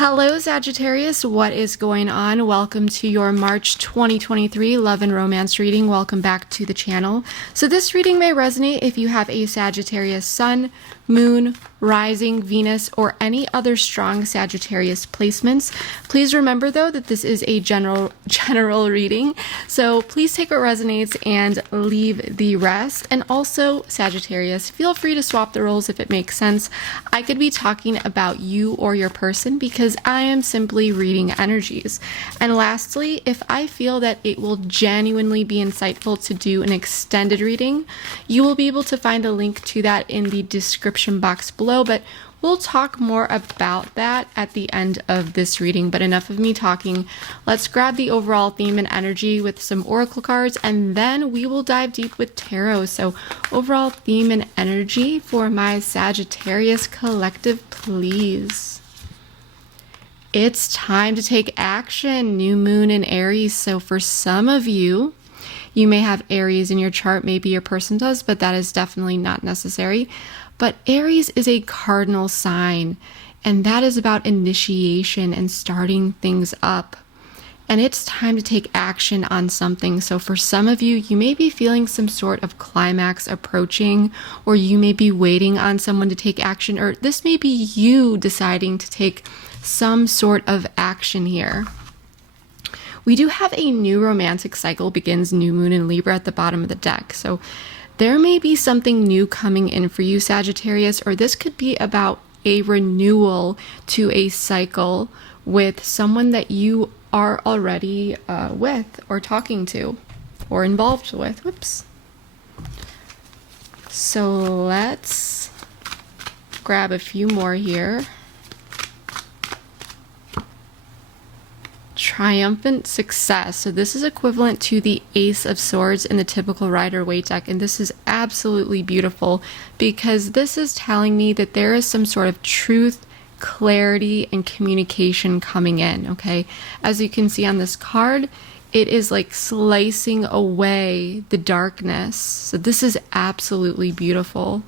Hello, Sagittarius. What is going on? Welcome to your March 2023 Love and Romance reading. Welcome back to the channel. So this reading may resonate if you have a Sagittarius Sun, Moon, Rising, Venus, or any other strong Sagittarius placements. Please remember, though, that this is a general reading. So please take what resonates and leave the rest. And also, Sagittarius, feel free to swap the roles if it makes sense. I could be talking about you or your person because I am simply reading energies. And lastly, if I feel that it will genuinely be insightful to do an extended reading, you will be able to find a link to that in the description box below, but we'll talk more about that at the end of this reading. But enough of me talking. Let's grab the overall theme and energy with some oracle cards, and then we will dive deep with tarot. So overall theme and energy for my Sagittarius collective, please. It's time to take action. New moon in Aries. So for some of you, you may have Aries in your chart. Maybe your person does, but that is definitely not necessary. But Aries is a cardinal sign, and that is about initiation and starting things up. And it's time to take action on something. So for some of you, you may be feeling some sort of climax approaching, or you may be waiting on someone to take action, or this may be you deciding to take some sort of action here. We do have a new romantic cycle begins new moon in Libra at the bottom of the deck. So there may be something new coming in for you, Sagittarius, or this could be about a renewal to a cycle with someone that you are already with or talking to or involved with. Whoops. So let's grab a few more here. Triumphant success. So this is equivalent to the Ace of Swords in the typical Rider-Waite deck, and this is absolutely beautiful because this is telling me that there is some sort of truth, clarity, and communication coming in, okay? As you can see on this card, it is like slicing away the darkness. So this is absolutely beautiful.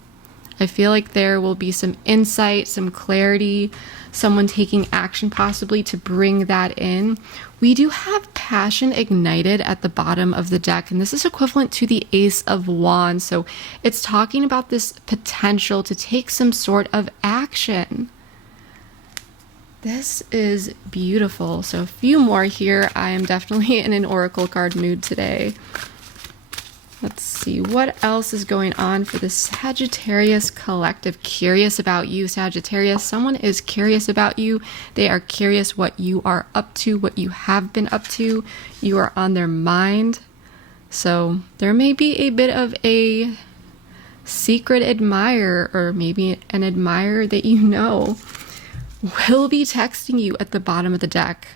I feel like there will be some insight, some clarity, someone taking action possibly to bring that in. We do have passion ignited at the bottom of the deck, and this is equivalent to the Ace of Wands. So it's talking about this potential to take some sort of action. This is beautiful. So a few more here. I am definitely in an oracle card mood today. Let's see what else is going on for the Sagittarius collective. Curious about you, Sagittarius. Someone is curious about you. They are curious what you are up to, what you have been up to. You are on their mind. So there may be a bit of a secret admirer, or maybe an admirer that you know will be texting you at the bottom of the deck.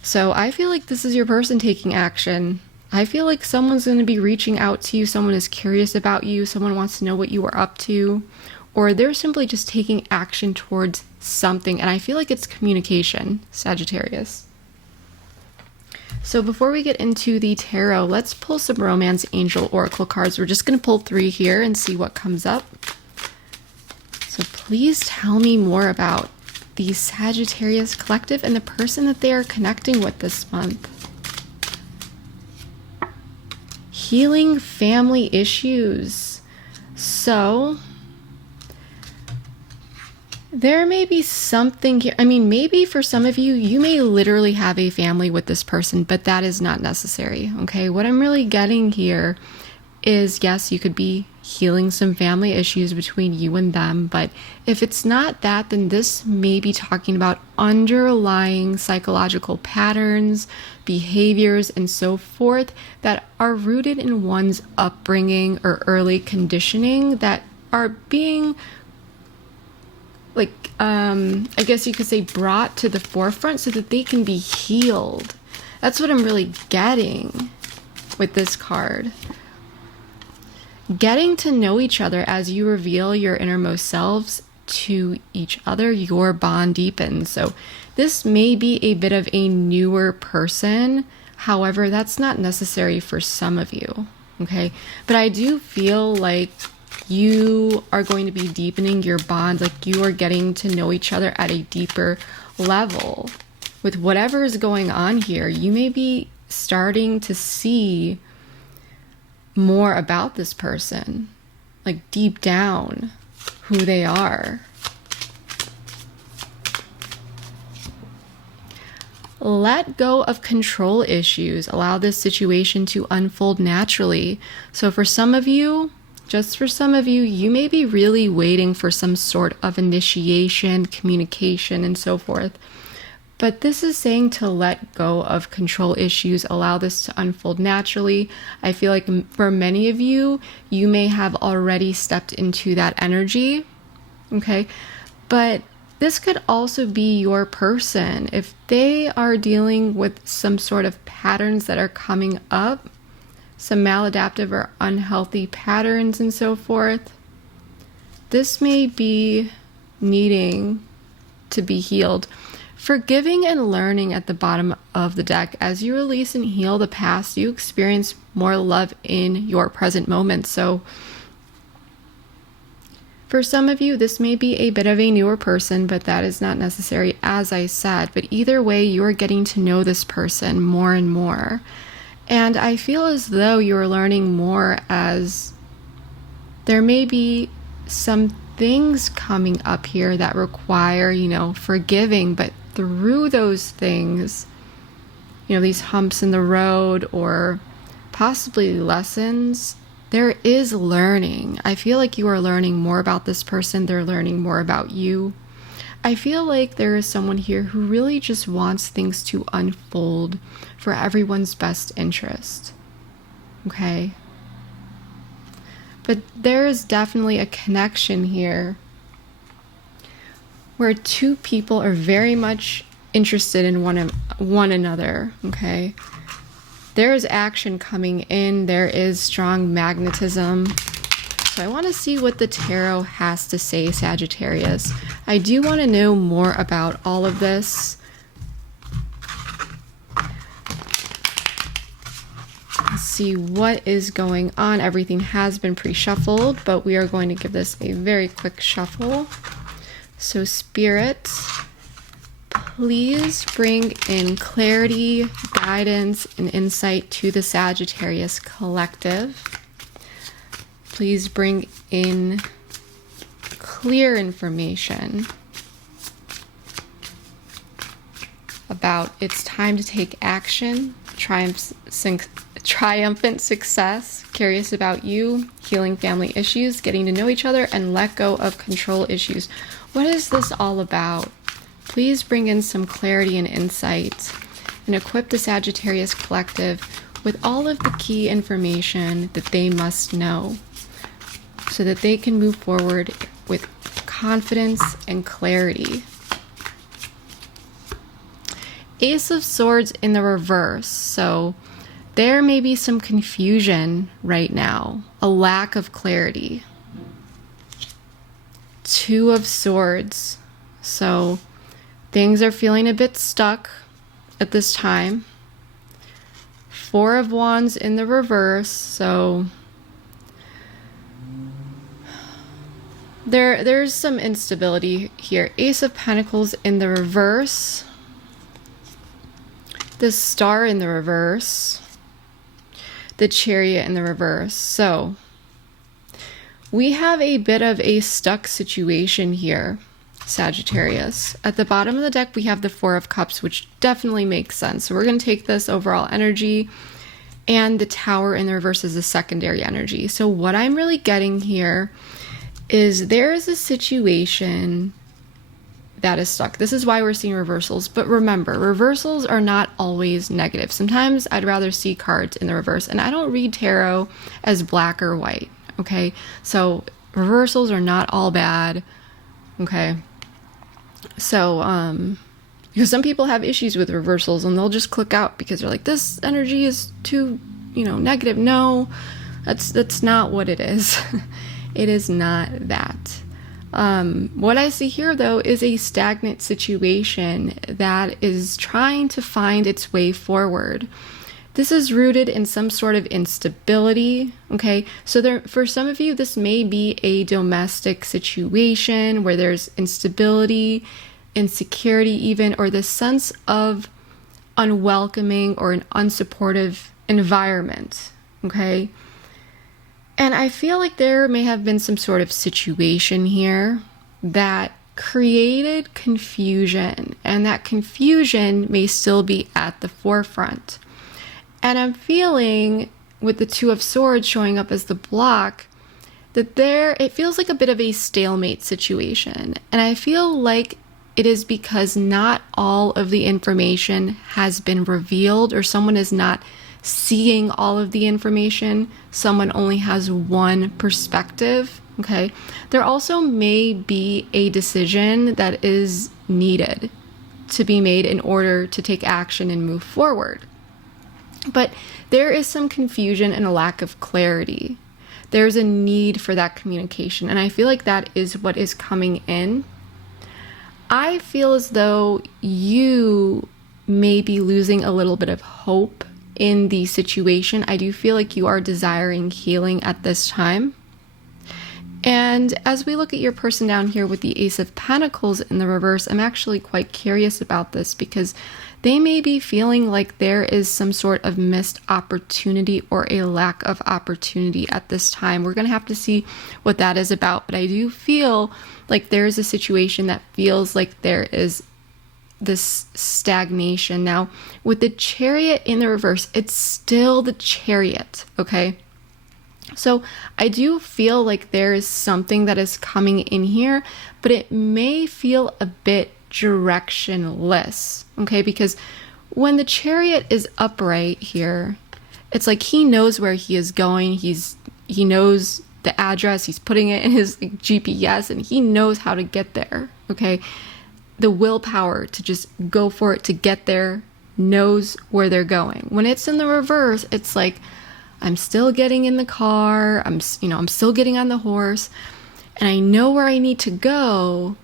So I feel like this is your person taking action. I feel like someone's going to be reaching out to you. Someone is curious about you. Someone wants to know what you are up to. Or they're simply just taking action towards something. And I feel like it's communication, Sagittarius. So before we get into the tarot, let's pull some Romance Angel Oracle cards. We're just going to pull 3 here and see what comes up. So please tell me more about the Sagittarius collective and the person that they are connecting with this month. Healing family issues. So there may be something here. I mean, maybe for some of you, you may literally have a family with this person, but that is not necessary. Okay. What I'm really getting here is, yes, you could be healing some family issues between you and them, but if it's not that, then this may be talking about underlying psychological patterns, behaviors, and so forth that are rooted in one's upbringing or early conditioning that are being, like, I guess you could say, brought to the forefront so that they can be healed. That's what I'm really getting with this card. Getting to know each other as you reveal your innermost selves to each other, your bond deepens. So this may be a bit of a newer person. However, that's not necessary for some of you. Okay. But I do feel like you are going to be deepening your bond, like you are getting to know each other at a deeper level. With whatever is going on here, you may be starting to see more about this person, like deep down, who they are. Let go of control issues. Allow this situation to unfold naturally. So for some of you, just for some of you, you may be really waiting for some sort of initiation, communication, and so forth. But this is saying to let go of control issues, allow this to unfold naturally. I feel like for many of you, you may have already stepped into that energy, okay? But this could also be your person. If they are dealing with some sort of patterns that are coming up, some maladaptive or unhealthy patterns and so forth, this may be needing to be healed. Forgiving and learning at the bottom of the deck. As you release and heal the past, you experience more love in your present moment. So for some of you, this may be a bit of a newer person, but that is not necessary, as I said. But either way, you're getting to know this person more and more. And I feel as though you're learning more, as there may be some things coming up here that require, forgiving, but through those things, these humps in the road or possibly lessons, there is learning. I feel like you are learning more about this person. They're learning more about you. I feel like there is someone here who really just wants things to unfold for everyone's best interest. Okay? But there is definitely a connection here where two people are very much interested in one another, okay? There is action coming in. There is strong magnetism. So I want to see what the tarot has to say, Sagittarius. I do want to know more about all of this. Let's see what is going on. Everything has been pre-shuffled, but we are going to give this a very quick shuffle. So Spirit, please bring in clarity, guidance, and insight to the Sagittarius collective. Please bring in clear information about it's time to take action, triumphant success, curious about you, healing family issues, getting to know each other, and let go of control issues. What is this all about? Please bring in some clarity and insight and equip the Sagittarius collective with all of the key information that they must know so that they can move forward with confidence and clarity. Ace of Swords in the reverse. So there may be some confusion right now, a lack of clarity. Two of Swords. So things are feeling a bit stuck at this time. Four of Wands in the reverse. So there's some instability here. Ace of Pentacles in the reverse. The Star in the reverse. The Chariot in the reverse. So we have a bit of a stuck situation here, Sagittarius. At the bottom of the deck, we have the Four of Cups, which definitely makes sense. So we're going to take this overall energy, and the Tower in the reverse is the secondary energy. So what I'm really getting here is there is a situation that is stuck. This is why we're seeing reversals. But remember, reversals are not always negative. Sometimes I'd rather see cards in the reverse, and I don't read tarot as black or white. Okay, so reversals are not all bad. Okay, so because some people have issues with reversals and they'll just click out because they're like, this energy is too negative. No, that's not what it is. It is not that. What I see here though is a stagnant situation that is trying to find its way forward. This is rooted in some sort of instability, okay? So there, for some of you, this may be a domestic situation where there's instability, insecurity even, or the sense of unwelcoming or an unsupportive environment, okay? And I feel like there may have been some sort of situation here that created confusion, and that confusion may still be at the forefront. And I'm feeling, with the Two of Swords showing up as the block, that it feels like a bit of a stalemate situation. And I feel like it is because not all of the information has been revealed, or someone is not seeing all of the information. Someone only has one perspective, okay? There also may be a decision that is needed to be made in order to take action and move forward. But there is some confusion and a lack of clarity. There's a need for that communication, and I feel like that is what is coming in. I feel as though you may be losing a little bit of hope in the situation. I do feel like you are desiring healing at this time. And as we look at your person down here with the Ace of Pentacles in the reverse, I'm actually quite curious about this, because they may be feeling like there is some sort of missed opportunity or a lack of opportunity at this time. We're going to have to see what that is about, but I do feel like there is a situation that feels like there is this stagnation. Now, with the Chariot in the reverse, it's still the Chariot, okay? So I do feel like there is something that is coming in here, but it may feel a bit directionless, okay? Because when the Chariot is upright here, it's like he knows where he is going. He knows the address. He's putting it in his GPS, and he knows how to get there, okay? The willpower to just go for it, to get there, knows where they're going. When it's in the reverse, it's like, I'm still getting in the car, I'm still getting on the horse, and I know where I need to go,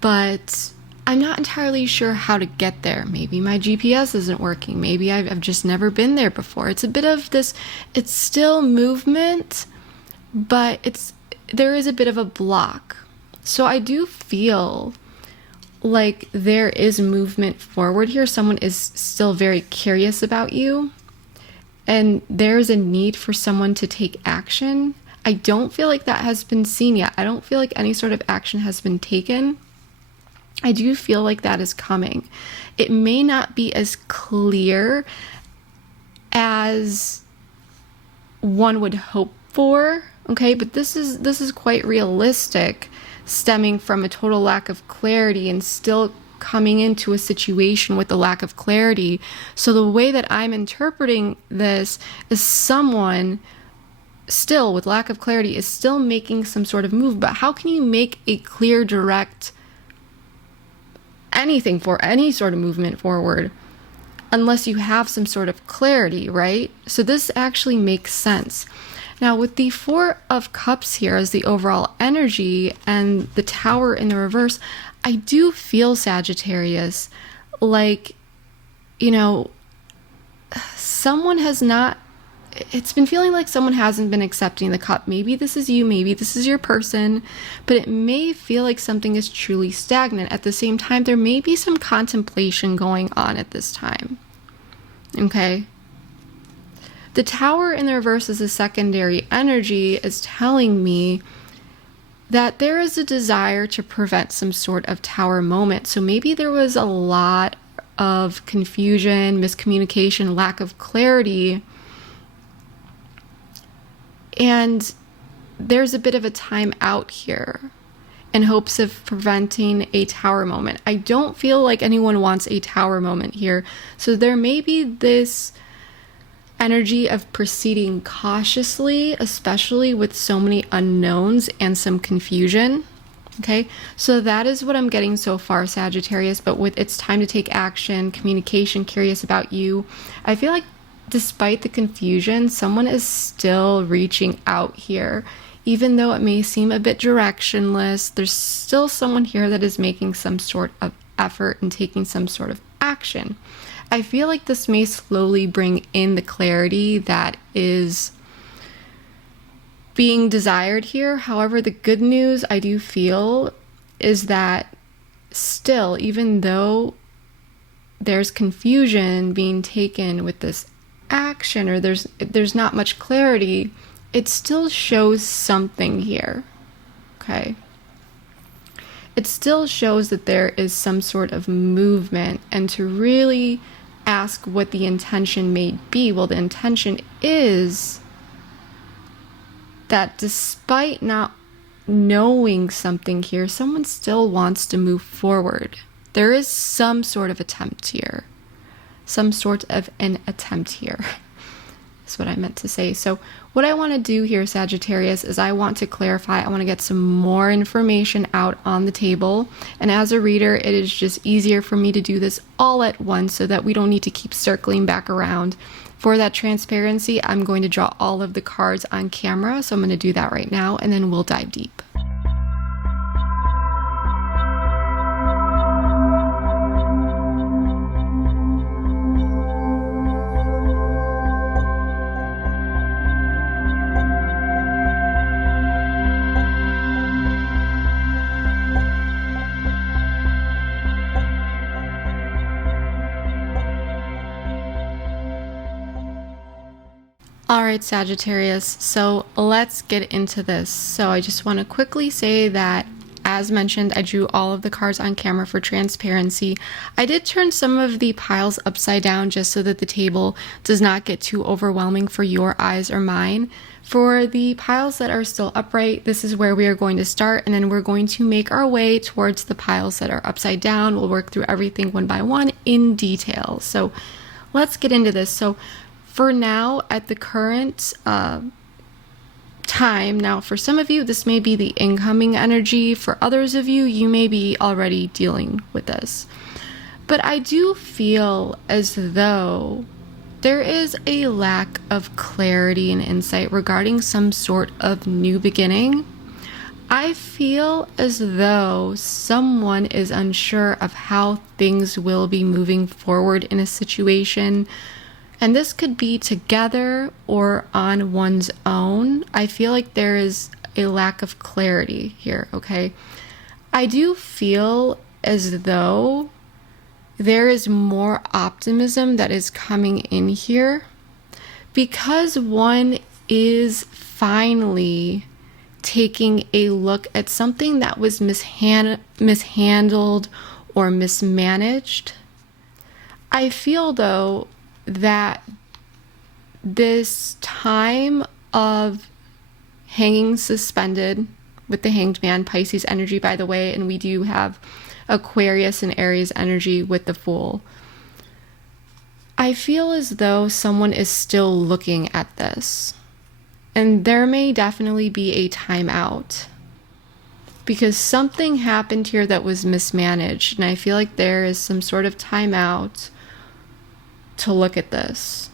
but I'm not entirely sure how to get there. Maybe my GPS isn't working. Maybe I've just never been there before. It's a bit of this, it's still movement, but there is a bit of a block. So I do feel like there is movement forward here. Someone is still very curious about you, and there's a need for someone to take action. I don't feel like that has been seen yet. I don't feel like any sort of action has been taken. I do feel like that is coming. It may not be as clear as one would hope for, okay? But this is quite realistic, stemming from a total lack of clarity and still coming into a situation with a lack of clarity. So the way that I'm interpreting this is someone still with lack of clarity is still making some sort of move. But how can you make a clear, direct anything for any sort of movement forward unless you have some sort of clarity, right? So this actually makes sense. Now, with the Four of Cups here as the overall energy and the Tower in the reverse, I do feel, Sagittarius, like, someone has not, it's been feeling like someone hasn't been accepting the cup. Maybe this is you, maybe this is your person, but it may feel like something is truly stagnant. At the same time, there may be some contemplation going on at this time, okay? The Tower in the reverse as a secondary energy is telling me that there is a desire to prevent some sort of Tower moment. So maybe there was a lot of confusion, miscommunication, lack of clarity, and there's a bit of a time out here in hopes of preventing a Tower moment. I don't feel like anyone wants a Tower moment here. So there may be this energy of proceeding cautiously, especially with so many unknowns and some confusion. Okay, so that is what I'm getting so far, Sagittarius. But with it's time to take action, communication, curious about you, I feel like despite the confusion, someone is still reaching out here. Even though it may seem a bit directionless, there's still someone here that is making some sort of effort and taking some sort of action. I feel like this may slowly bring in the clarity that is being desired here. However, the good news I do feel is that still, even though there's confusion being taken with this action, or there's not much clarity, it still shows something here. Okay, it still shows that there is some sort of movement, and to really ask what the intention may be, well, the intention is that despite not knowing something here, someone still wants to move forward. There is some sort of attempt here. Some sort of an attempt here. That's what I meant to say. So what I want to do here, Sagittarius, is I want to clarify. I want to get some more information out on the table. And as a reader, it is just easier for me to do this all at once so that we don't need to keep circling back around. For that transparency, I'm going to draw all of the cards on camera. So I'm going to do that right now, and then we'll dive deep. All right, Sagittarius, so let's get into this. So I just want to quickly say that, as mentioned, I drew all of the cards on camera for transparency. I did turn some of the piles upside down just so that the table does not get too overwhelming for your eyes or mine. For the piles that are still upright, this is where we are going to start, and then we're going to make our way towards the piles that are upside down. We'll work through everything one by one in detail. So let's get into this. So for now, at the current time, now for some of you, this may be the incoming energy. For others of you, you may be already dealing with this. But I do feel as though there is a lack of clarity and insight regarding some sort of new beginning. I feel as though someone is unsure of how things will be moving forward in a situation. And this could be together or on one's own. I feel like there is a lack of clarity here, okay? I do feel as though there is more optimism that is coming in here because one is finally taking a look at something that was mishandled or mismanaged. I feel, though, that this time of hanging suspended with the Hanged Man, Pisces energy, by the way, and we do have Aquarius and Aries energy with the Fool. I feel as though someone is still looking at this, and there may definitely be a timeout because something happened here that was mismanaged, and I feel like there is some sort of timeout to look at this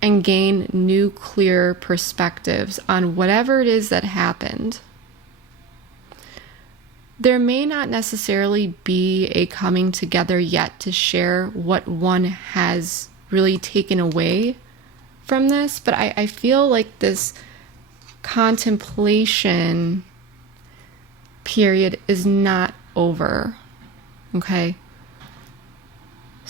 and gain new, clear perspectives on whatever it is that happened. There may not necessarily be a coming together yet to share what one has really taken away from this, but I feel like this contemplation period is not over, okay?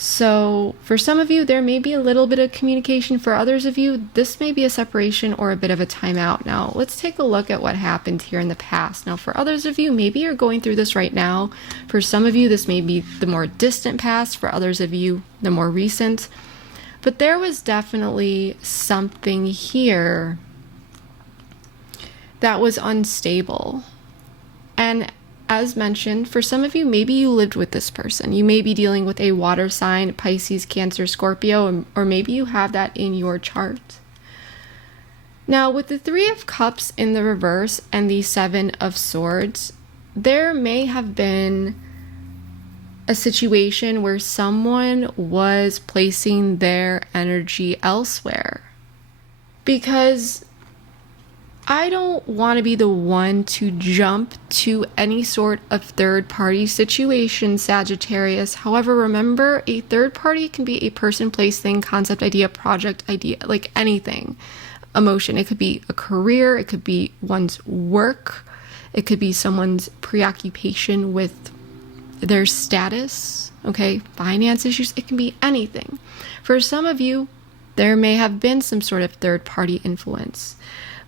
So for some of you, there may be a little bit of communication. For others of you, this may be a separation or a bit of a timeout. Now, let's take a look at what happened here in the past. Now, for others of you, maybe you're going through this right now. For some of you, this may be the more distant past. For others of you, the more recent. But there was definitely something here that was unstable. And as mentioned, for some of you, maybe you lived with this person. You may be dealing with a water sign, Pisces, Cancer, Scorpio, or maybe you have that in your chart. Now, with the Three of Cups in the reverse and the Seven of Swords, there may have been a situation where someone was placing their energy elsewhere. Because I don't want to be the one to jump to any sort of third-party situation, Sagittarius. However, remember, a third party can be a person, place, thing, concept, idea, project, idea, like anything. Emotion. It could be a career. It could be one's work. It could be someone's preoccupation with their status, okay? Finance issues. It can be anything. For some of you, there may have been some sort of third-party influence.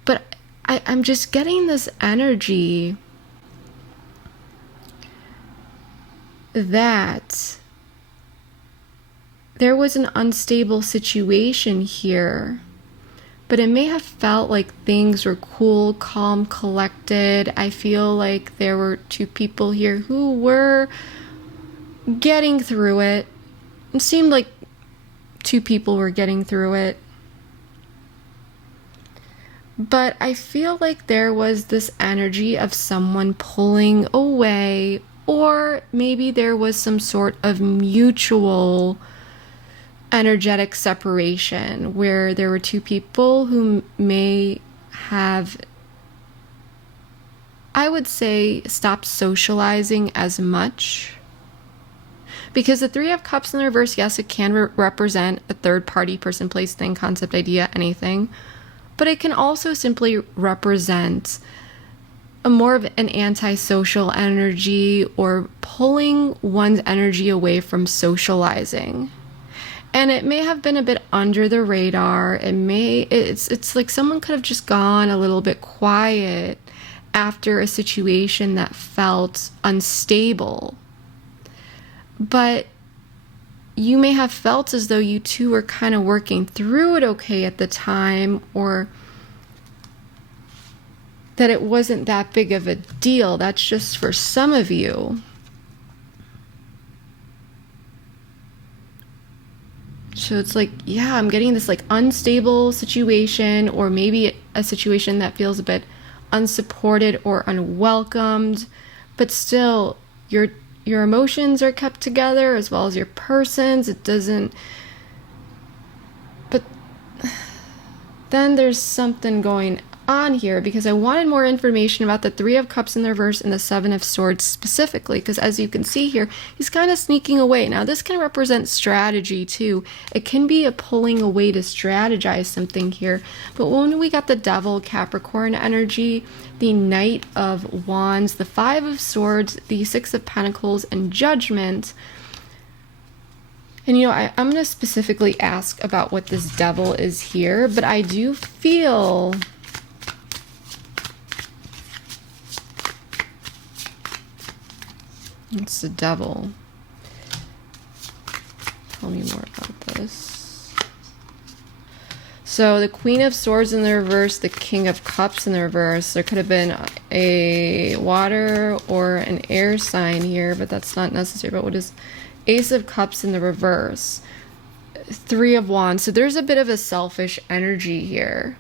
But I'm just getting this energy that there was an unstable situation here, but it may have felt like things were cool, calm, collected. I feel like there were two people here who were getting through it. It seemed like two people were getting through it. But I feel like there was this energy of someone pulling away, or maybe there was some sort of mutual energetic separation where there were two people who may have, I would say, stopped socializing as much. Because the Three of Cups in the reverse, yes, it can represent a third party, person, place, thing, concept, idea, anything. But it can also simply represent a more of an antisocial energy, or pulling one's energy away from socializing. And it may have been a bit under the radar. It's like someone could have just gone a little bit quiet after a situation that felt unstable. But you may have felt as though you two were kind of working through it okay at the time, or that it wasn't that big of a deal. That's just for some of you. So it's like, yeah, I'm getting this like unstable situation, or maybe a situation that feels a bit unsupported or unwelcomed, but still your emotions are kept together as well as your persons. It doesn't, but then there's something going on here, because I wanted more information about the Three of Cups in the reverse and the Seven of Swords specifically, because as you can see here, he's kind of sneaking away. Now this can represent strategy too. It can be a pulling away to strategize something here. But when we got the Devil, Capricorn energy, the Knight of Wands, the Five of Swords, the Six of Pentacles, and Judgment. And you know, I'm going to specifically ask about what this Devil is here, but I do feel it's the Devil. Tell me more about this. So the Queen of Swords in the reverse, the King of Cups in the reverse. There could have been a water or an air sign here, but that's not necessary. But what is Ace of Cups in the reverse? Three of Wands. So there's a bit of a selfish energy here.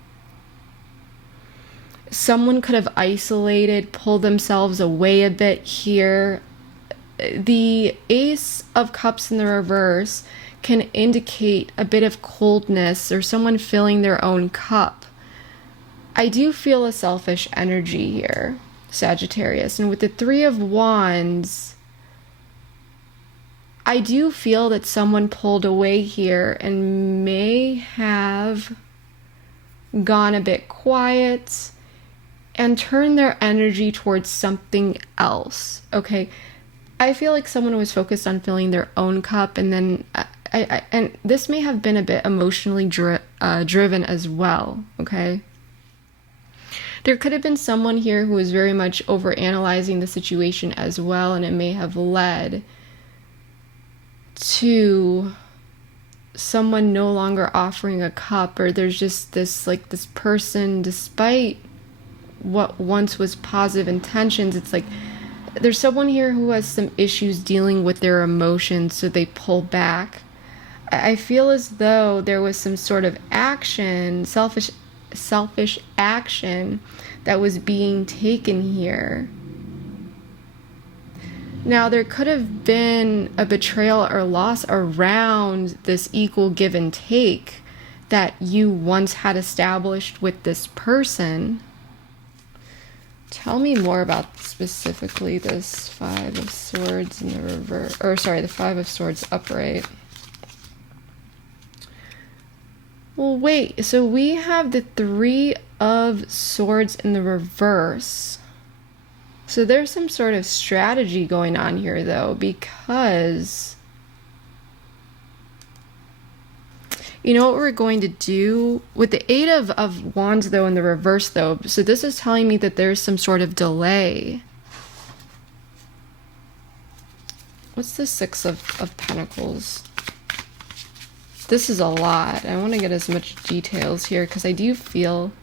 Someone could have isolated, pulled themselves away a bit here. The Ace of Cups in the reverse can indicate a bit of coldness or someone filling their own cup. I do feel a selfish energy here, Sagittarius. And with the Three of Wands, I do feel that someone pulled away here and may have gone a bit quiet and turned their energy towards something else, okay? I feel like someone was focused on filling their own cup, and then and this may have been a bit emotionally driven as well, okay? There could have been someone here who was very much overanalyzing the situation as well, and it may have led to someone no longer offering a cup, or there's just this like this person, despite what once was positive intentions, it's like there's someone here who has some issues dealing with their emotions, so they pull back. I feel as though there was some sort of action, selfish action that was being taken here. Now, there could have been a betrayal or loss around this equal give and take that you once had established with this person. Tell me more about specifically this Five of Swords in the reverse, or sorry, the Five of Swords upright. Well, wait, so we have the Three of Swords in the reverse. So there's some sort of strategy going on here, though, because you know what we're going to do with the Eight of Wands, though, in the reverse, though. So this is telling me that there's some sort of delay. What's the Six of Pentacles? This is a lot. I want to get as much details here because I do feel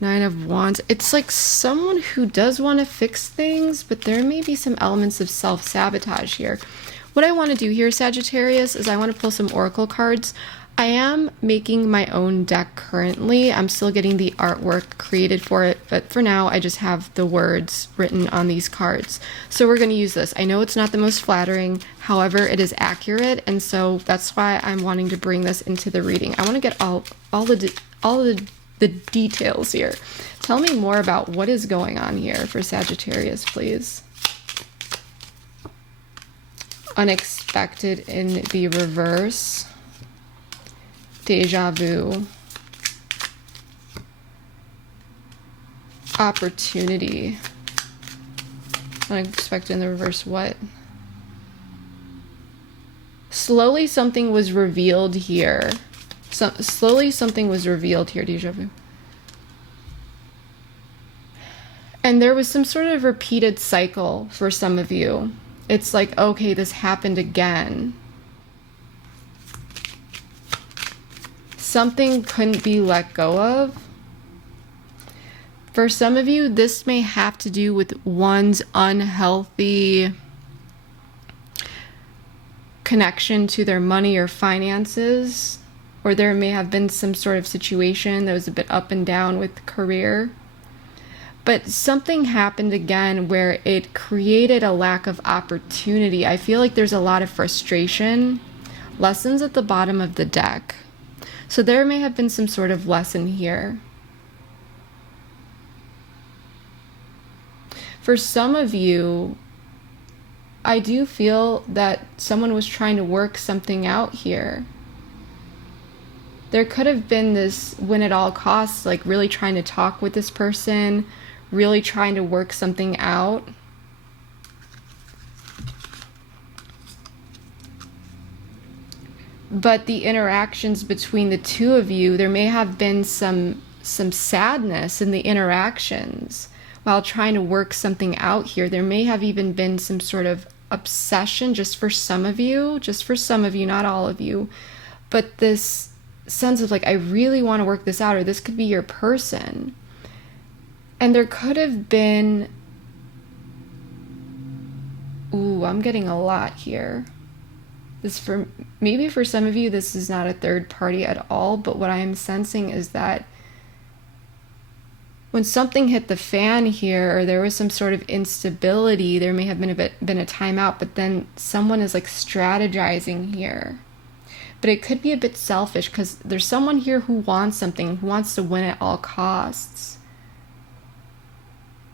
Nine of Wands. It's like someone who does want to fix things, but there may be some elements of self-sabotage here. What I want to do here, Sagittarius, is I want to pull some oracle cards. I am making my own deck currently. I'm still getting the artwork created for it, but for now I just have the words written on these cards. So we're going to use this. I know it's not the most flattering, however, it is accurate, and so that's why I'm wanting to bring this into the reading. I want to get all the details here. Tell me more about what is going on here for Sagittarius, please. Unexpected in the reverse. Deja vu. Opportunity. Unexpected in the reverse, what? Slowly something was revealed here. Slowly something was revealed here, deja vu. And there was some sort of repeated cycle for some of you. It's like, okay, this happened again. Something couldn't be let go of. For some of you, this may have to do with one's unhealthy connection to their money or finances. Or there may have been some sort of situation that was a bit up and down with career. But something happened again where it created a lack of opportunity. I feel like there's a lot of frustration. Lessons at the bottom of the deck. So there may have been some sort of lesson here. For some of you, I do feel that someone was trying to work something out here. There could have been this win at all costs, like really trying to talk with this person, really trying to work something out. But the interactions between the two of you, there may have been some sadness in the interactions while trying to work something out here. There may have even been some sort of obsession just for some of you, not all of you, but this sense of like, I really want to work this out, or this could be your person. And there could have been, ooh, I'm getting a lot here. Maybe for some of you, this is not a third party at all, but what I am sensing is that when something hit the fan here, or there was some sort of instability, there may have been a timeout, but then someone is like strategizing here. But it could be a bit selfish because there's someone here who wants something, who wants to win at all costs.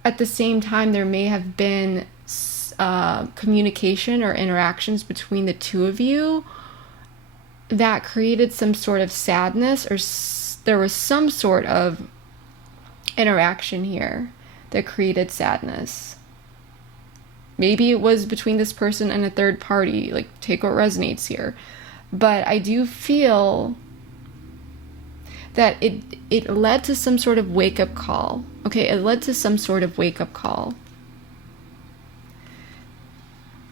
At the same time, there may have been communication or interactions between the two of you that created some sort of sadness, or there was some sort of interaction here that created sadness. Maybe it was between this person and a third party, like take what resonates here. But I do feel that it led to some sort of wake-up call. Okay, it led to some sort of wake-up call.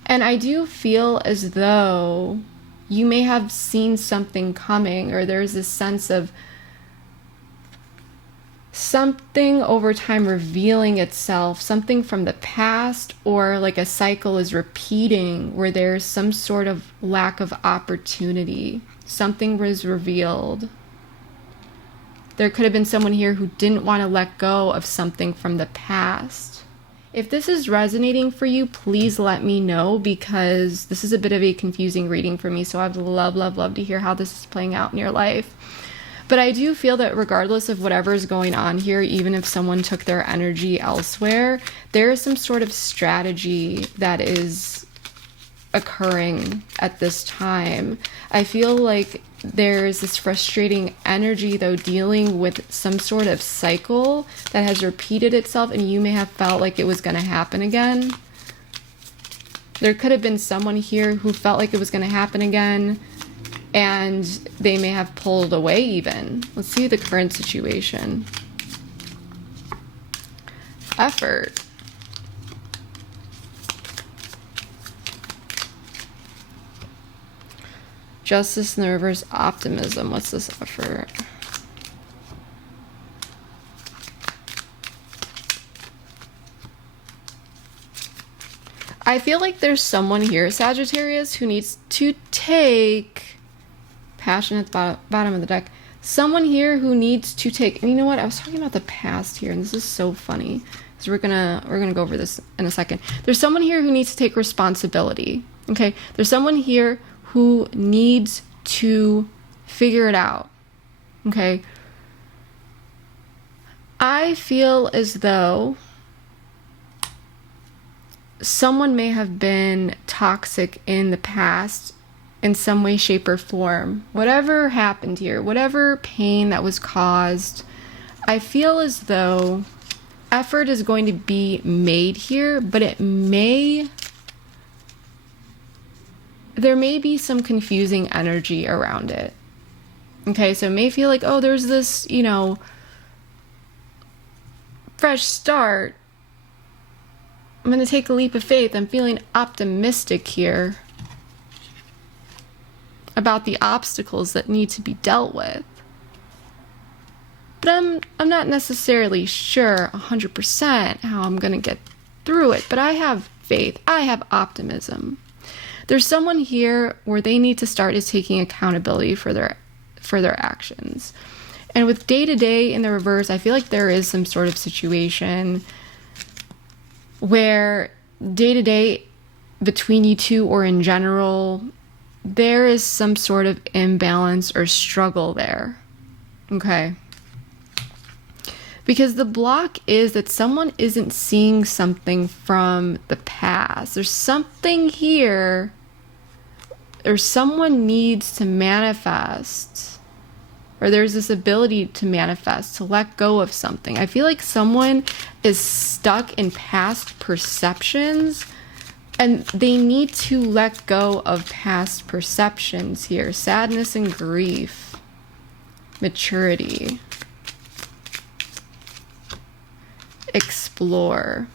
And I do feel as though you may have seen something coming, or there's this sense of something over time revealing itself, something from the past, or like a cycle is repeating where there's some sort of lack of opportunity. Something was revealed. There could have been someone here who didn't want to let go of something from the past. If this is resonating for you, please let me know, because this is a bit of a confusing reading for me, so I'd love to hear how this is playing out in your life. But I do feel that regardless of whatever is going on here, even if someone took their energy elsewhere, there is some sort of strategy that is occurring at this time. I feel like there's this frustrating energy, though, dealing with some sort of cycle that has repeated itself, and you may have felt like it was going to happen again. There could have been someone here who felt like it was going to happen again, and they may have pulled away even. Let's see the current situation. Effort. Justice in the reverse, optimism. What's this effort? I feel like there's someone here, Sagittarius, who needs to take passion at the bottom of the deck. Someone here who needs to take, and you know what? I was talking about the past here, and this is so funny. So we're gonna go over this in a second. There's someone here who needs to take responsibility. Okay, there's someone here who needs to figure it out. Okay, I feel as though someone may have been toxic in the past in some way, shape, or form. Whatever happened here, whatever pain that was caused, I feel as though effort is going to be made here, but there may be some confusing energy around it. Okay, so it may feel like, oh, there's this, fresh start. I'm going to take a leap of faith. I'm feeling optimistic here about the obstacles that need to be dealt with. But I'm not necessarily sure 100% how I'm going to get through it, but I have faith. I have optimism. There's someone here where they need to start is taking accountability for their actions. And with day-to-day in the reverse, I feel like there is some sort of situation where day-to-day between you two or in general, there is some sort of imbalance or struggle there. Okay. Because the block is that someone isn't seeing something from the past. There's something here, or someone needs to manifest, or there's this ability to manifest, to let go of something. I feel like someone is stuck in past perceptions, and they need to let go of past perceptions here. Sadness and grief. Maturity. Explore.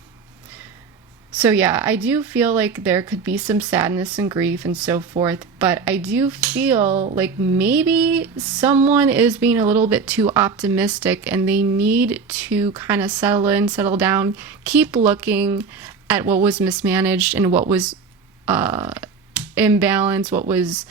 So yeah, I do feel like there could be some sadness and grief and so forth, but I do feel like maybe someone is being a little bit too optimistic and they need to kind of settle in, settle down, keep looking at what was mismanaged and what was imbalanced,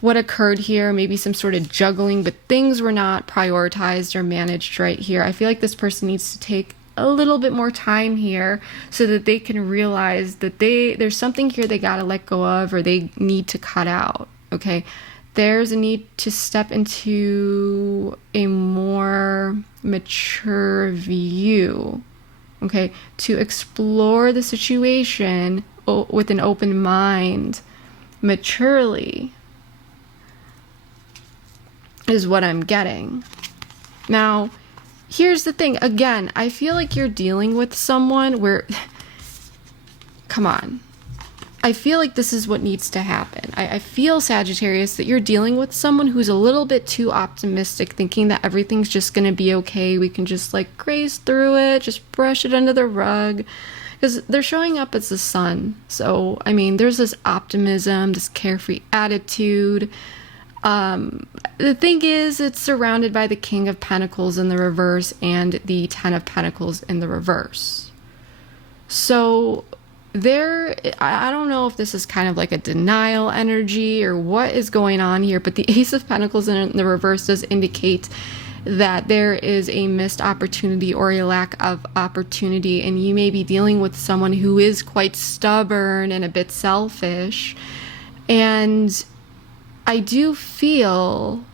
what occurred here, maybe some sort of juggling, but things were not prioritized or managed right here. I feel like this person needs to take a little bit more time here so that they can realize that there's something here they gotta let go of or they need to cut out. Okay, there's a need to step into a more mature view, okay, to explore the situation with an open mind, maturely, is what I'm getting. Now, here's the thing. Again, I feel like you're dealing with someone where, come on. I feel like this is what needs to happen. I feel, Sagittarius, that you're dealing with someone who's a little bit too optimistic, thinking that everything's just going to be okay. We can just graze through it, just brush it under the rug. Because they're showing up as the sun. So, I mean, there's this optimism, this carefree attitude. The thing is, it's surrounded by the King of Pentacles in the reverse and the Ten of Pentacles in the reverse. So I don't know if this is kind of like a denial energy or what is going on here, but the Ace of Pentacles in the reverse does indicate that there is a missed opportunity or a lack of opportunity, and you may be dealing with someone who is quite stubborn and a bit selfish. And I do feel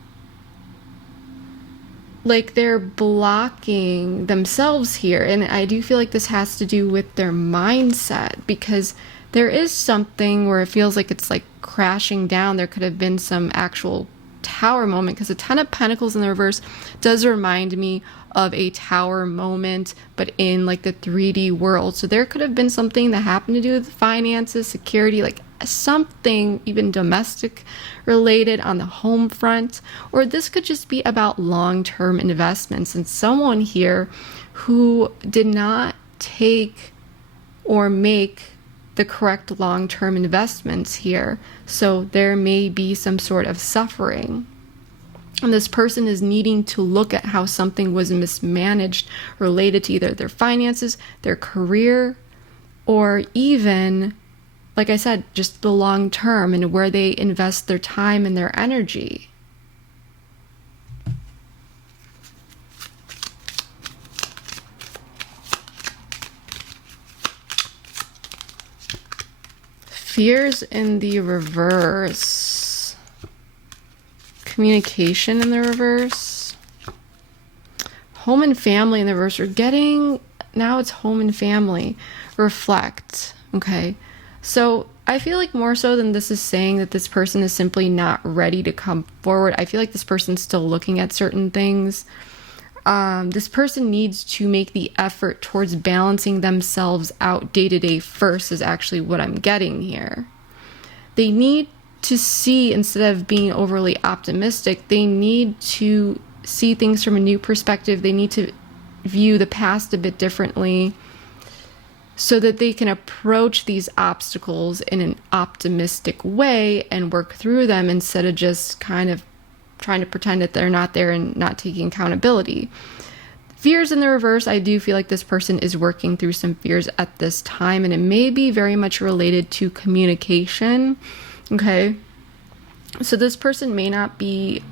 like they're blocking themselves here. And I do feel like this has to do with their mindset, because there is something where it feels like it's like crashing down. There could have been some actual tower moment, because the Ten of Pentacles in the reverse does remind me of a tower moment, but in like the 3D world. So there could have been something that happened to do with finances, security, like something even domestic related on the home front. Or this could just be about long-term investments, and someone here who did not take or make the correct long-term investments here. So there may be some sort of suffering. And this person is needing to look at how something was mismanaged related to either their finances, their career, or even, like I said, just the long term and where they invest their time and their energy. Fears in the reverse. Communication in the reverse. Home and family in the reverse. We're getting, now it's home and family. Reflect. Okay. So I feel like more so than this is saying that this person is simply not ready to come forward, I feel like this person's still looking at certain things. This person needs to make the effort towards balancing themselves out day to day first, is actually what I'm getting here. They need to see, instead of being overly optimistic, they need to see things from a new perspective. They need to view the past a bit differently so that they can approach these obstacles in an optimistic way and work through them, instead of just kind of trying to pretend that they're not there and not taking accountability. Fears in the reverse, I do feel like this person is working through some fears at this time, and it may be very much related to communication. Okay. So this person may not be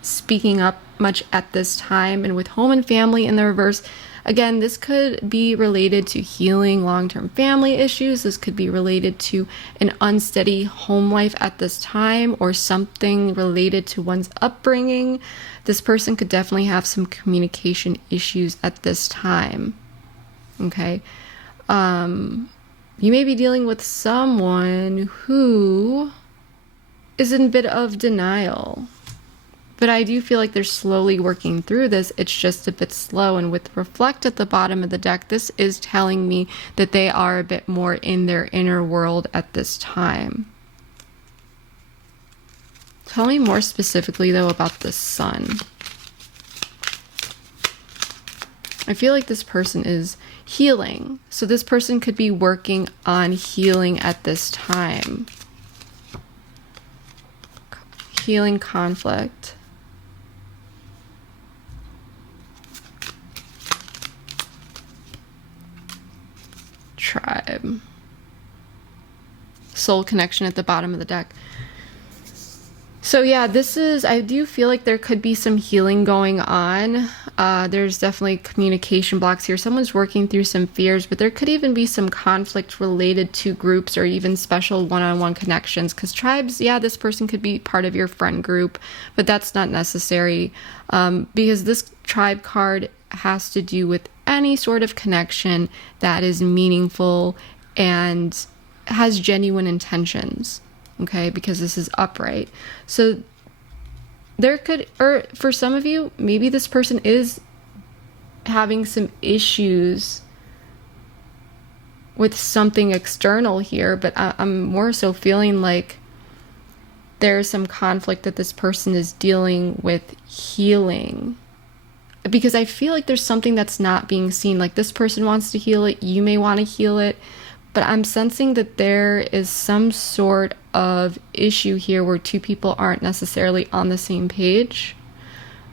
speaking up much at this time. And with home and family in the reverse, again, this could be related to healing long-term family issues. This could be related to an unsteady home life at this time, or something related to one's upbringing. This person could definitely have some communication issues at this time. Okay. You may be dealing with someone who is in a bit of denial. But I do feel like they're slowly working through this. It's just a bit slow. And with reflect at the bottom of the deck, this is telling me that they are a bit more in their inner world at this time. Tell me more specifically, though, about the sun. I feel like this person is healing. So this person could be working on healing at this time. Healing conflict. Tribe. Soul connection at the bottom of the deck. So yeah, I do feel like there could be some healing going on. There's definitely communication blocks here. Someone's working through some fears, but there could even be some conflict related to groups or even special one-on-one connections. Because tribes, yeah, this person could be part of your friend group, but that's not necessary, because this tribe card has to do with any sort of connection that is meaningful and has genuine intentions. Okay, because this is upright. So there could, or for some of you, maybe this person is having some issues with something external here, but I'm more so feeling like there's some conflict that this person is dealing with healing. Because I feel like there's something that's not being seen. Like this person wants to heal it, you may want to heal it, but I'm sensing that there is some sort of issue here where two people aren't necessarily on the same page.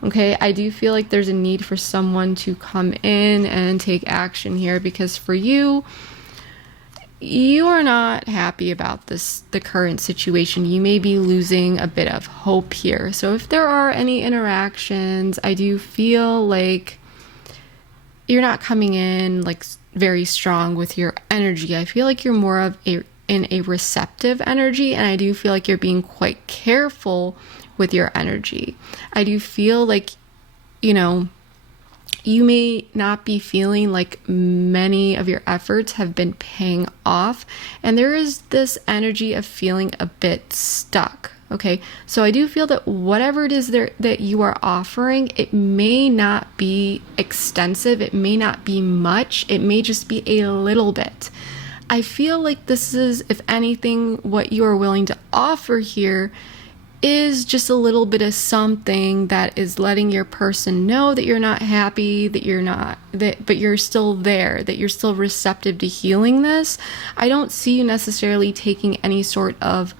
Okay, I do feel like there's a need for someone to come in and take action here, because for you, you are not happy about the current situation. You may be losing a bit of hope here. So if there are any interactions, I do feel like you're not coming in like very strong with your energy. I feel like you're more of in a receptive energy, and I do feel like you're being quite careful with your energy. I do feel like you know, you may not be feeling like many of your efforts have been paying off. And there is this energy of feeling a bit stuck. Okay, so I do feel that whatever it is there that you are offering, it may not be extensive, it may not be much, it may just be a little bit. I feel like this is, if anything, what you are willing to offer here is just a little bit of something that is letting your person know that you're not happy, that you're not, that, but you're still there, that you're still receptive to healing this. I don't see you necessarily taking any sort of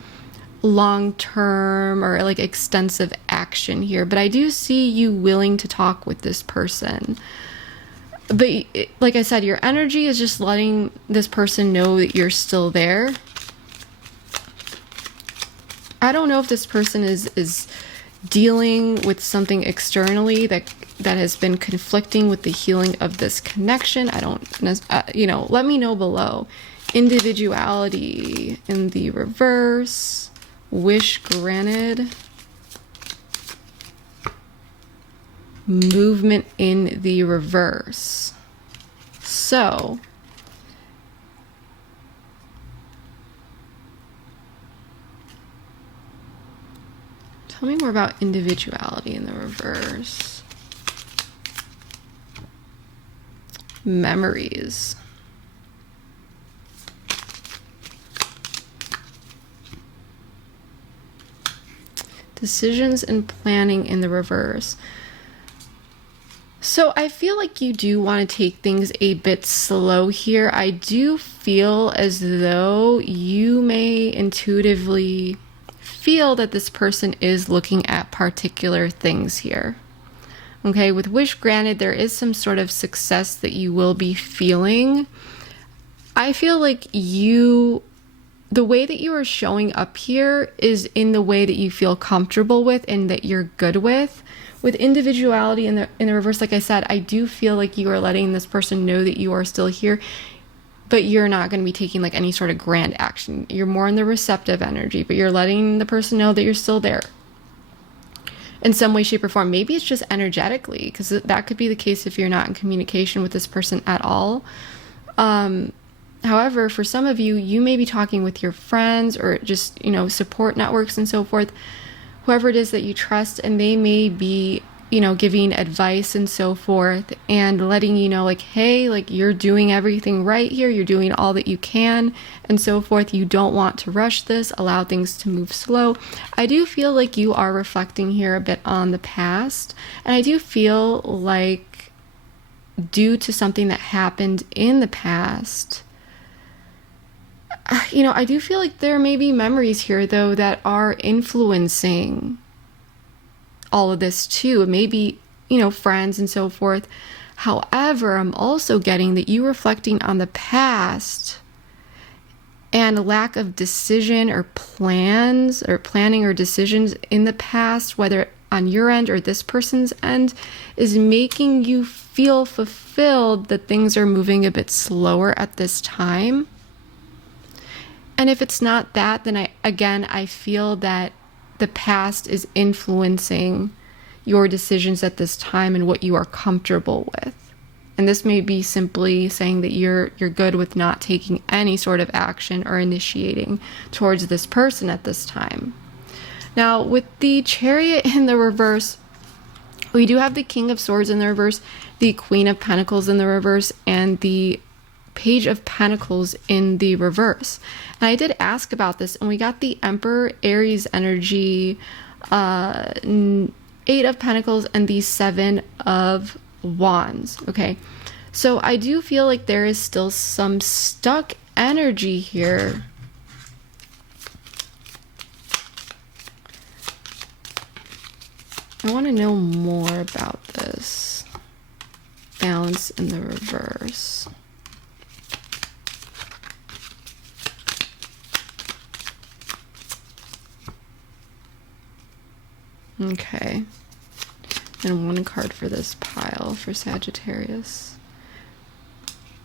long-term or like extensive action here, but I do see you willing to talk with this person. But like I said, your energy is just letting this person know that you're still there. I don't know if this person is dealing with something externally that has been conflicting with the healing of this connection. I don't, let me know below. Individuality in the reverse. Wish granted. Movement in the reverse. So, tell me more about individuality in the reverse. Memories. Decisions and planning in the reverse. So I feel like you do want to take things a bit slow here. I do feel as though you may intuitively feel that this person is looking at particular things here. Okay, with wish granted, there is some sort of success that you will be feeling. I feel like the way that you are showing up here is in the way that you feel comfortable with and that you're good with. With individuality in the reverse, like I said, I do feel like you are letting this person know that you are still here, but you're not going to be taking like any sort of grand action. You're more in the receptive energy, but you're letting the person know that you're still there in some way, shape, or form. Maybe it's just energetically, because that could be the case if you're not in communication with this person at all. However, for some of you, you may be talking with your friends or just, support networks and so forth, whoever it is that you trust, and they may be, giving advice and so forth and letting you know, like, hey, like, you're doing everything right here. You're doing all that you can and so forth. You don't want to rush this, allow things to move slow. I do feel like you are reflecting here a bit on the past. And I do feel like due to something that happened in the past, I do feel like there may be memories here, though, that are influencing all of this, too. It may be, friends and so forth. However, I'm also getting that you reflecting on the past and lack of decision or plans or planning or decisions in the past, whether on your end or this person's end, is making you feel fulfilled that things are moving a bit slower at this time. And if it's not that, then I feel that the past is influencing your decisions at this time and what you are comfortable with. And this may be simply saying that you're good with not taking any sort of action or initiating towards this person at this time. Now, with the Chariot in the reverse, we do have the King of Swords in the reverse, the Queen of Pentacles in the reverse, and the Page of Pentacles in the reverse. And I did ask about this, and we got the Emperor, Aries energy, 8 of Pentacles, and the 7 of Wands. Okay, so I do feel like there is still some stuck energy here. I want to know more about this. Balance in the reverse. Okay, and one card for this pile for Sagittarius.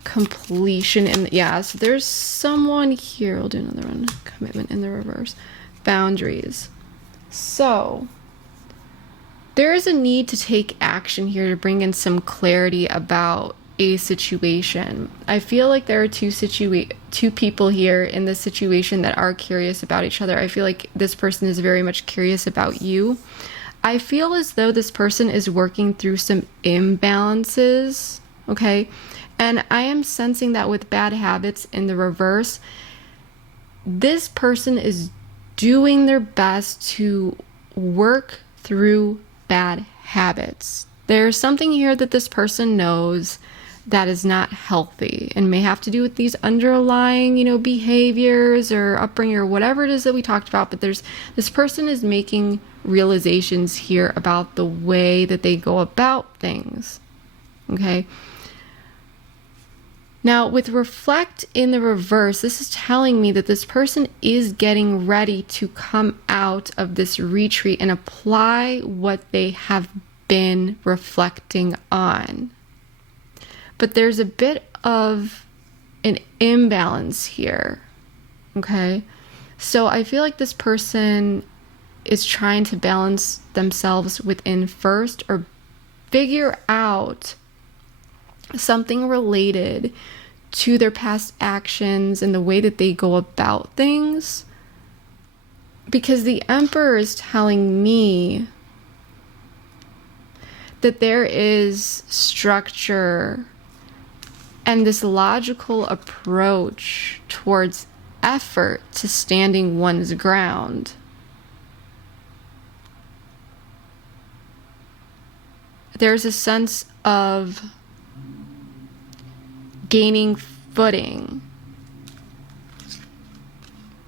Completion in so there's someone here. We'll do another one. Commitment in the reverse. Boundaries. So There is a need to take action here to bring in some clarity about a situation. I feel like there are two people here in this situation that are curious about each other. I feel like this person is very much curious about you. I feel as though this person is working through some imbalances, okay? And I am sensing that with bad habits in the reverse, this person is doing their best to work through bad habits. There's something here that this person knows that is not healthy and may have to do with these underlying, behaviors or upbringing or whatever it is that we talked about. But this person is making realizations here about the way that they go about things. Okay. Now, with reflect in the reverse, this is telling me that this person is getting ready to come out of this retreat and apply what they have been reflecting on. But there's a bit of an imbalance here, okay? So I feel like this person is trying to balance themselves within first, or figure out something related to their past actions and the way that they go about things. Because the Emperor is telling me that there is structure and this logical approach towards effort to standing one's ground. There's a sense of gaining footing.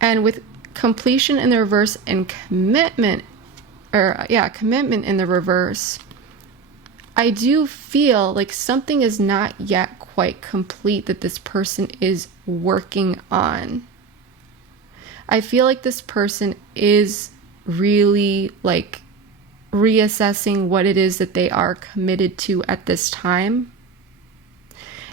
And with completion in the reverse and commitment in the reverse, I do feel like something is not yet quite complete that this person is working on. I feel like this person is really reassessing what it is that they are committed to at this time.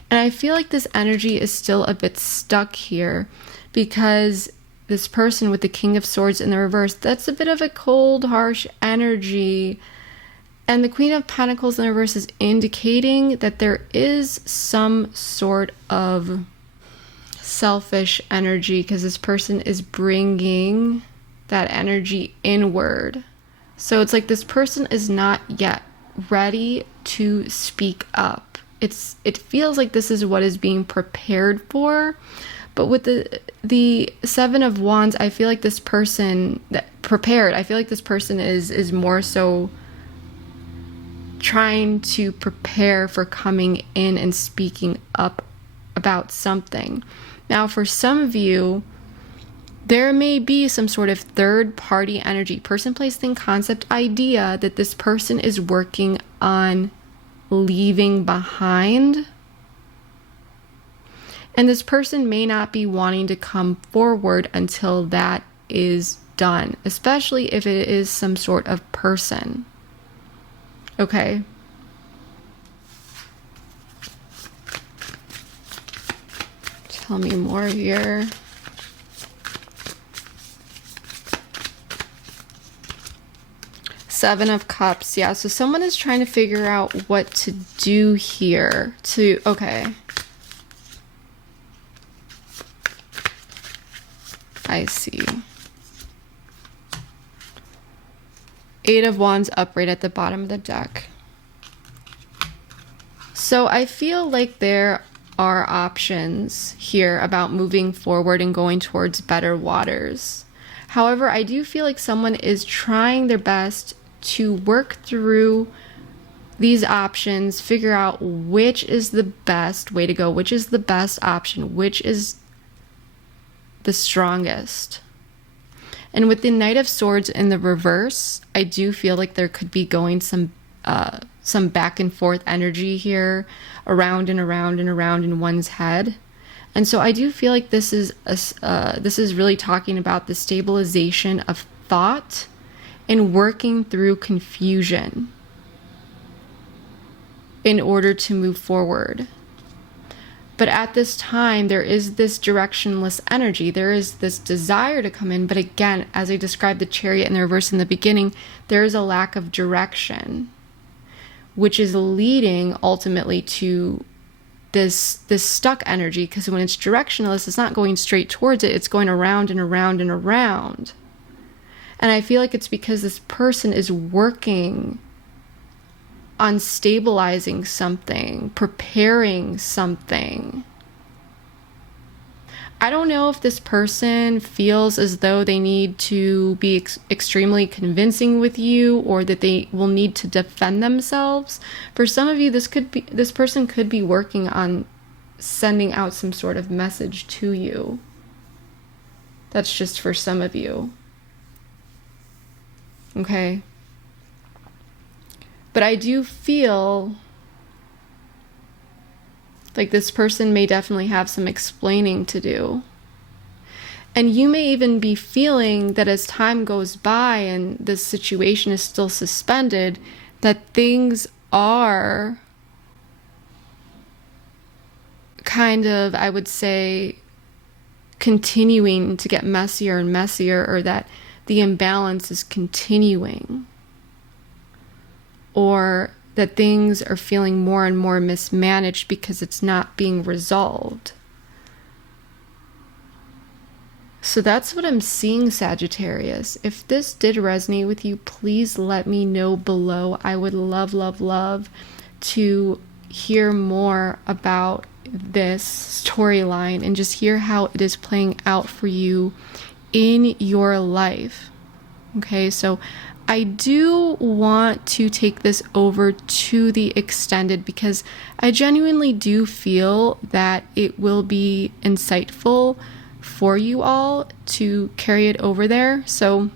And I feel like this energy is still a bit stuck here because this person with the King of Swords in the reverse, that's a bit of a cold, harsh energy. And the Queen of Pentacles in the reverse is indicating that there is some sort of selfish energy because this person is bringing that energy inward. So it's like this person is not yet ready to speak up. It feels like this is what is being prepared for. But with the Seven of Wands, I feel like this person is more so trying to prepare for coming in and speaking up about something. Now, for some of you, there may be some sort of third-party energy, person, place, thing, concept, idea that this person is working on leaving behind. And this person may not be wanting to come forward until that is done, especially if it is some sort of person. Okay. Tell me more here. Seven of Cups. Yeah, so someone is trying to figure out what to do here. Okay. I see. Eight of Wands upright at the bottom of the deck. So I feel like there are options here about moving forward and going towards better waters. However, I do feel like someone is trying their best to work through these options, figure out which is the best way to go, which is the best option, which is the strongest. And with the Knight of Swords in the reverse, I do feel like there could be going some back and forth energy here, around and around and around in one's head. And so I do feel like this is really talking about the stabilization of thought and working through confusion in order to move forward. But at this time, there is this directionless energy. There is this desire to come in. But again, as I described the Chariot in the reverse in the beginning, there is a lack of direction, which is leading ultimately to this stuck energy. Because when it's directionless, it's not going straight towards it. It's going around and around and around. And I feel like it's because this person is working on stabilizing something, preparing something. I don't know if this person feels as though they need to be extremely convincing with you, or that they will need to defend themselves. For some of you, this person could be working on sending out some sort of message to you. That's just for some of you. Okay? But I do feel like this person may definitely have some explaining to do. And you may even be feeling that as time goes by and this situation is still suspended, that things are kind of, I would say, continuing to get messier and messier, or that the imbalance is continuing. Or that things are feeling more and more mismanaged because it's not being resolved. So that's what I'm seeing, Sagittarius. If this did resonate with you, please let me know below. I would love, love, love to hear more about this storyline and just hear how it is playing out for you in your life. Okay, so I do want to take this over to the extended because I genuinely do feel that it will be insightful for you all to carry it over there. So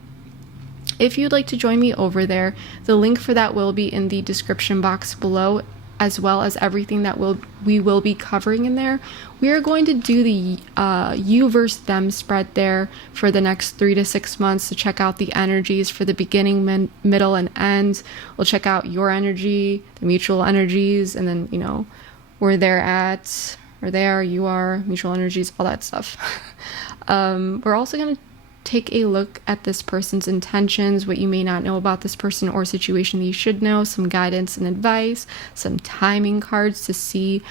if you'd like to join me over there, the link for that will be in the description box below, as well as everything that we will be covering in there. We are going to do the you versus them spread there for the next 3 to 6 months to check out the energies for the beginning, middle, and end. We'll check out your energy, the mutual energies, and then, where they're at, where they are, you are, mutual energies, all that stuff. We're also going to take a look at this person's intentions, what you may not know about this person or situation that you should know, some guidance and advice, some timing cards to see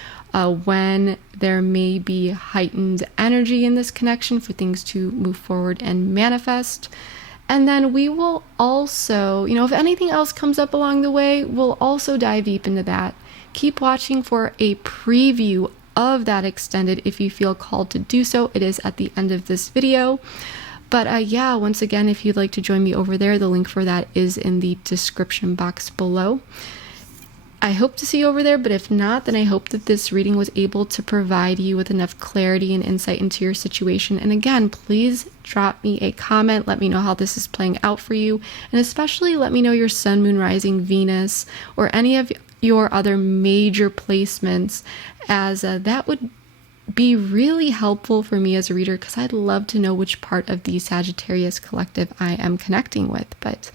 when there may be heightened energy in this connection for things to move forward and manifest. And then we will also, if anything else comes up along the way, we'll also dive deep into that. Keep watching for a preview of that extended if you feel called to do so. It is at the end of this video. But once again, if you'd like to join me over there, the link for that is in the description box below. I hope to see you over there, but if not, then I hope that this reading was able to provide you with enough clarity and insight into your situation. And again, please drop me a comment. Let me know how this is playing out for you. And especially let me know your sun, moon, rising, Venus, or any of your other major placements, as that would be really helpful for me as a reader, because I'd love to know which part of the Sagittarius collective I am connecting with. But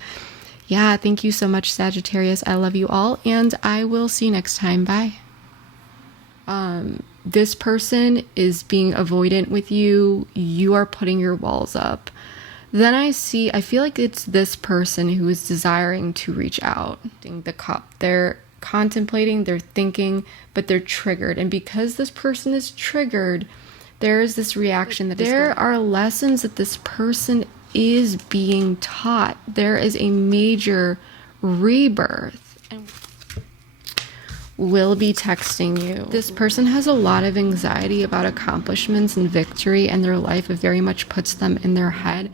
yeah, thank you so much, Sagittarius. I love you all, and I will see you next time. Bye. This person is being avoidant with you. You are putting your walls up. Then I feel like it's this person who is desiring to reach out. The Cup. They're contemplating, they're thinking, but they're triggered. And because this person is triggered, there is this reaction that there are lessons that this person is being taught. There is a major rebirth. And will be texting you. This person has a lot of anxiety about accomplishments and victory, and their life very much puts them in their head.